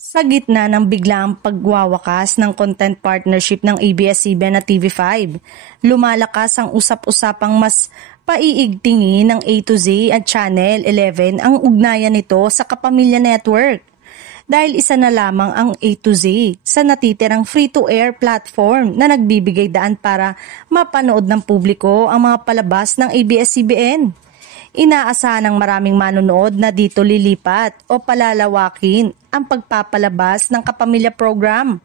Sa gitna ng biglaang pagwawakas ng content partnership ng ABS-CBN at TV5, lumalakas ang usap-usapang mas paiigtingin ng A to Z at Channel 11 ang ugnayan nito sa Kapamilya Network. Dahil isa na lamang ang A to Z sa natitirang free-to-air platform na nagbibigay daan para mapanood ng publiko ang mga palabas ng ABS-CBN. Inaasahan ng maraming manonood na dito lilipat o palalawakin ang pagpapalabas ng Kapamilya program.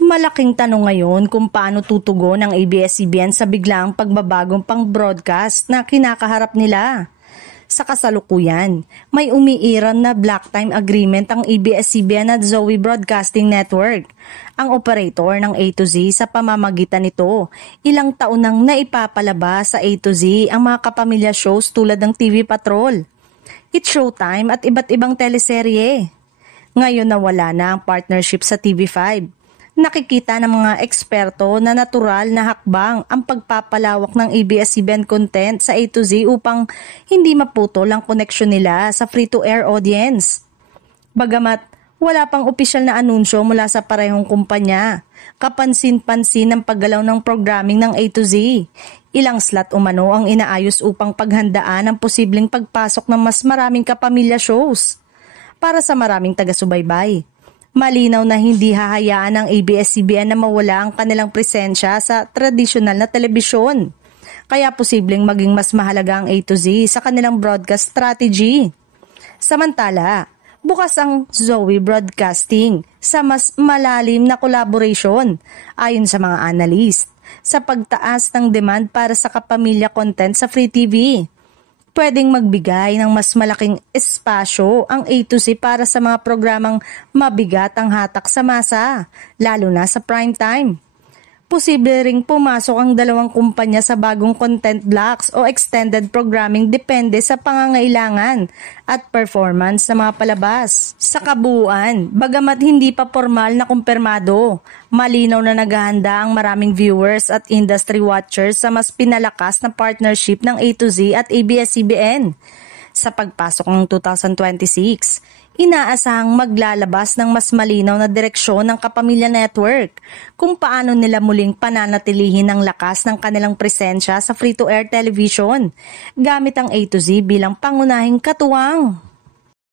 Malaking tanong ngayon kung paano tutugon ng ABS-CBN sa biglaang pagbabagong pang-broadcast na kinakaharap nila. Sa kasalukuyan, may umiiral na block time agreement ang ABS-CBN at Zoe Broadcasting Network, ang operator ng A to Z. Sa pamamagitan nito, ilang taon nang naipapalabas sa A to Z ang mga kapamilya shows tulad ng TV Patrol, It's Showtime at iba't ibang teleserye. Ngayon nawala na ang partnership sa TV5. Nakikita ng mga eksperto na natural na hakbang ang pagpapalawak ng ABS-CBN content sa A to Z upang hindi maputol ang koneksyon nila sa free-to-air audience. Bagamat wala pang opisyal na anunsyo mula sa parehong kumpanya, kapansin-pansin ang paggalaw ng programming ng A to Z. Ilang slot umano ang inaayos upang paghandaan ang posibleng pagpasok ng mas maraming kapamilya shows. Para sa maraming taga-subaybay, malinaw na hindi hahayaan ng ABS-CBN na mawala ang kanilang presensya sa tradisyonal na telebisyon. Kaya posibleng maging mas mahalaga ang A to Z sa kanilang broadcast strategy. Samantala, bukas ang Zoe Broadcasting sa mas malalim na collaboration ayon sa mga analyst sa pagtaas ng demand para sa kapamilya content sa Free TV. Pwedeng magbigay ng mas malaking espasyo ang A to Z para sa mga programang mabigat ang hatak sa masa, lalo na sa prime time. Posible ring pumasok ang dalawang kumpanya sa bagong content blocks o extended programming depende sa pangangailangan at performance ng mga palabas. Sa kabuuan, bagamat hindi pa formal na kumpirmado, malinaw na naghahanda ang maraming viewers at industry watchers sa mas pinalakas na partnership ng A to Z at ABS-CBN. Sa pagpasok ng 2026, inaasahang maglalabas ng mas malinaw na direksyon ng Kapamilya Network kung paano nila muling pananatilihin ang lakas ng kanilang presensya sa free-to-air television gamit ang A to Z bilang pangunahing katuwang.